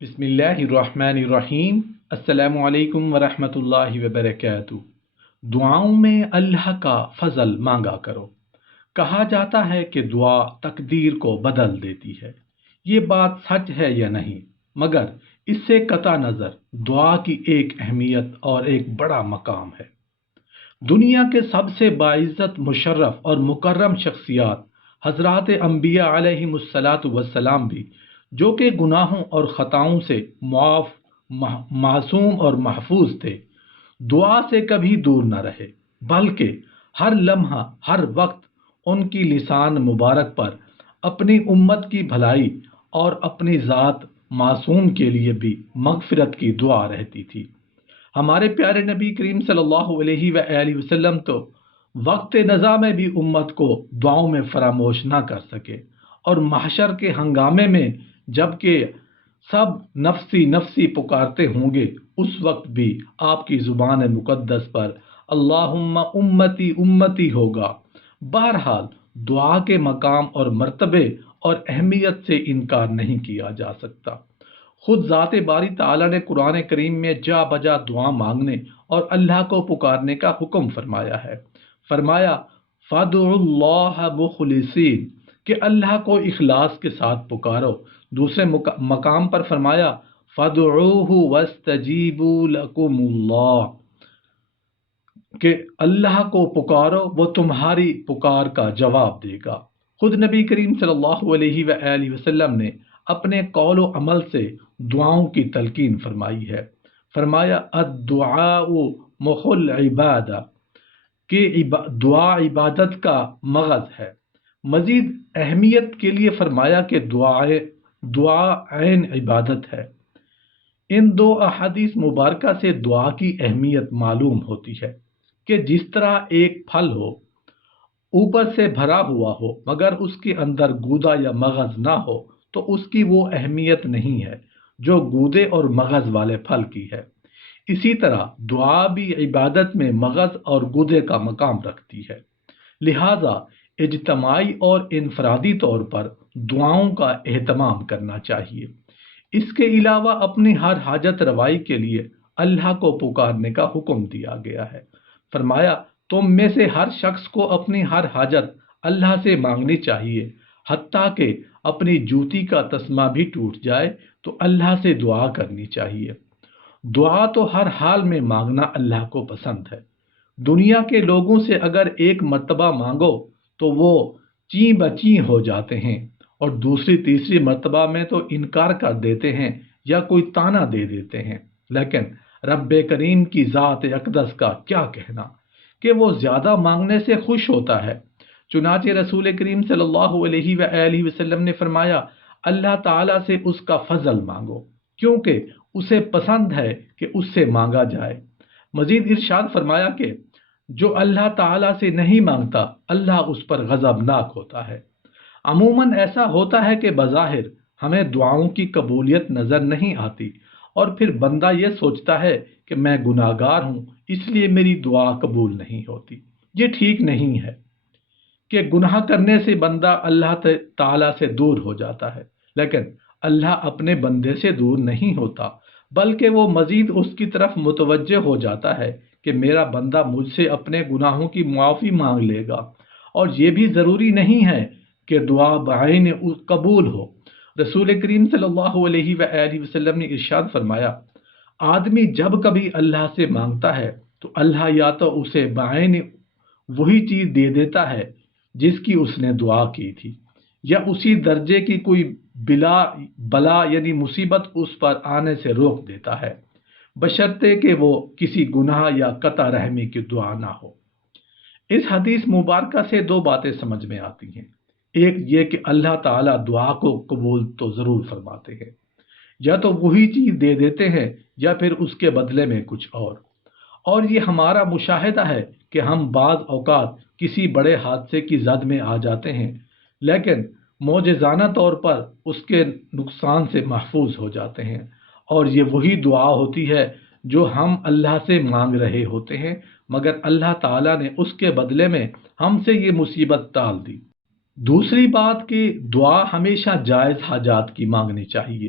بسم اللہ الرحمن الرحیم۔ السلام علیکم ورحمۃ اللہ وبرکاتہ۔ دعاؤں میں اللہ کا فضل مانگا کرو۔ کہا جاتا ہے کہ دعا تقدیر کو بدل دیتی ہے۔ یہ بات سچ ہے یا نہیں؟ مگر اس سے قطع نظر دعا کی ایک اہمیت اور ایک بڑا مقام ہے۔ دنیا کے سب سے باعزت، مشرف اور مکرم شخصیات حضرات انبیاء علیہم الصلاۃ والسلام بھی، جو کہ گناہوں اور خطاؤں سے معصوم اور محفوظ تھے، دعا سے کبھی دور نہ رہے، بلکہ ہر لمحہ ہر وقت ان کی لسان مبارک پر اپنی امت کی بھلائی اور اپنی ذات معصوم کے لیے بھی مغفرت کی دعا رہتی تھی۔ ہمارے پیارے نبی کریم صلی اللہ علیہ وآلہ وسلم تو وقت نزا میں بھی امت کو دعاؤں میں فراموش نہ کر سکے، اور محشر کے ہنگامے میں جب کہ سب نفسی نفسی پکارتے ہوں گے، اس وقت بھی آپ کی زبان مقدس پر اللہم امتی امتی ہوگا۔ بہرحال دعا کے مقام اور مرتبے اور اہمیت سے انکار نہیں کیا جا سکتا۔ خود ذات باری تعالیٰ نے قرآن کریم میں جا بجا دعا مانگنے اور اللہ کو پکارنے کا حکم فرمایا ہے۔ فرمایا فَادْعُوا اللَّهَ مُخْلِصِينَ، کہ اللہ کو اخلاص کے ساتھ پکارو۔ دوسرے مقام پر فرمایا فَادْعُوهُ وَاسْتَجِيبُوا لَكُمُ اللَّهُ، کہ اللہ کو پکارو، وہ تمہاری پکار کا جواب دے گا۔ خود نبی کریم صلی اللہ علیہ وآلہ وسلم نے اپنے قول و عمل سے دعاؤں کی تلقین فرمائی ہے۔ فرمایا الدعاء مخ العبادہ، کہ دعا عبادت کا مغز ہے۔ مزید اہمیت کے لیے فرمایا کہ دعا عین عبادت ہے۔ ان دو احادیث مبارکہ سے دعا کی اہمیت معلوم ہوتی ہے کہ جس طرح ایک پھل ہو، اوپر سے بھرا ہوا ہو مگر اس کے اندر گودا یا مغز نہ ہو، تو اس کی وہ اہمیت نہیں ہے جو گودے اور مغز والے پھل کی ہے۔ اسی طرح دعا بھی عبادت میں مغز اور گودے کا مقام رکھتی ہے۔ لہذا اجتماعی اور انفرادی طور پر دعاؤں کا اہتمام کرنا چاہیے۔ اس کے علاوہ اپنی ہر حاجت روائی کے لیے اللہ کو پکارنے کا حکم دیا گیا ہے۔ فرمایا تم میں سے ہر شخص کو اپنی ہر حاجت اللہ سے مانگنی چاہیے، حتیٰ کہ اپنی جوتی کا تسمہ بھی ٹوٹ جائے تو اللہ سے دعا کرنی چاہیے۔ دعا تو ہر حال میں مانگنا اللہ کو پسند ہے۔ دنیا کے لوگوں سے اگر ایک مرتبہ مانگو تو وہ چیں بچیں ہو جاتے ہیں، اور دوسری تیسری مرتبہ میں تو انکار کر دیتے ہیں یا کوئی طعنہ دے دیتے ہیں۔ لیکن رب کریم کی ذات اقدس کا کیا کہنا کہ وہ زیادہ مانگنے سے خوش ہوتا ہے۔ چنانچہ رسول کریم صلی اللہ علیہ وآلہ وسلم نے فرمایا اللہ تعالیٰ سے اس کا فضل مانگو، کیونکہ اسے پسند ہے کہ اس سے مانگا جائے۔ مزید ارشاد فرمایا کہ جو اللہ تعالیٰ سے نہیں مانگتا اللہ اس پر غضبناک ہوتا ہے۔ عموماً ایسا ہوتا ہے کہ بظاہر ہمیں دعاؤں کی قبولیت نظر نہیں آتی، اور پھر بندہ یہ سوچتا ہے کہ میں گناہ گار ہوں اس لیے میری دعا قبول نہیں ہوتی۔ یہ ٹھیک نہیں ہے کہ گناہ کرنے سے بندہ اللہ تعالیٰ سے دور ہو جاتا ہے، لیکن اللہ اپنے بندے سے دور نہیں ہوتا، بلکہ وہ مزید اس کی طرف متوجہ ہو جاتا ہے کہ میرا بندہ مجھ سے اپنے گناہوں کی معافی مانگ لے گا۔ اور یہ بھی ضروری نہیں ہے کہ دعا بعین قبول ہو۔ رسول کریم صلی اللہ علیہ وآلہ وسلم نے ارشاد فرمایا آدمی جب کبھی اللہ سے مانگتا ہے تو اللہ یا تو اسے بعین وہی چیز دے دیتا ہے جس کی اس نے دعا کی تھی، یا اسی درجے کی کوئی بلا یعنی مصیبت اس پر آنے سے روک دیتا ہے، بشرطے کہ وہ کسی گناہ یا قطع رحمی کی دعا نہ ہو۔ اس حدیث مبارکہ سے دو باتیں سمجھ میں آتی ہیں۔ ایک یہ کہ اللہ تعالیٰ دعا کو قبول تو ضرور فرماتے ہیں، یا تو وہی چیز دے دیتے ہیں یا پھر اس کے بدلے میں کچھ اور یہ ہمارا مشاہدہ ہے کہ ہم بعض اوقات کسی بڑے حادثے کی زد میں آ جاتے ہیں، لیکن معجزانہ طور پر اس کے نقصان سے محفوظ ہو جاتے ہیں، اور یہ وہی دعا ہوتی ہے جو ہم اللہ سے مانگ رہے ہوتے ہیں، مگر اللہ تعالیٰ نے اس کے بدلے میں ہم سے یہ مصیبت ٹال دی۔ دوسری بات کہ دعا ہمیشہ جائز حاجات کی مانگنی چاہیے۔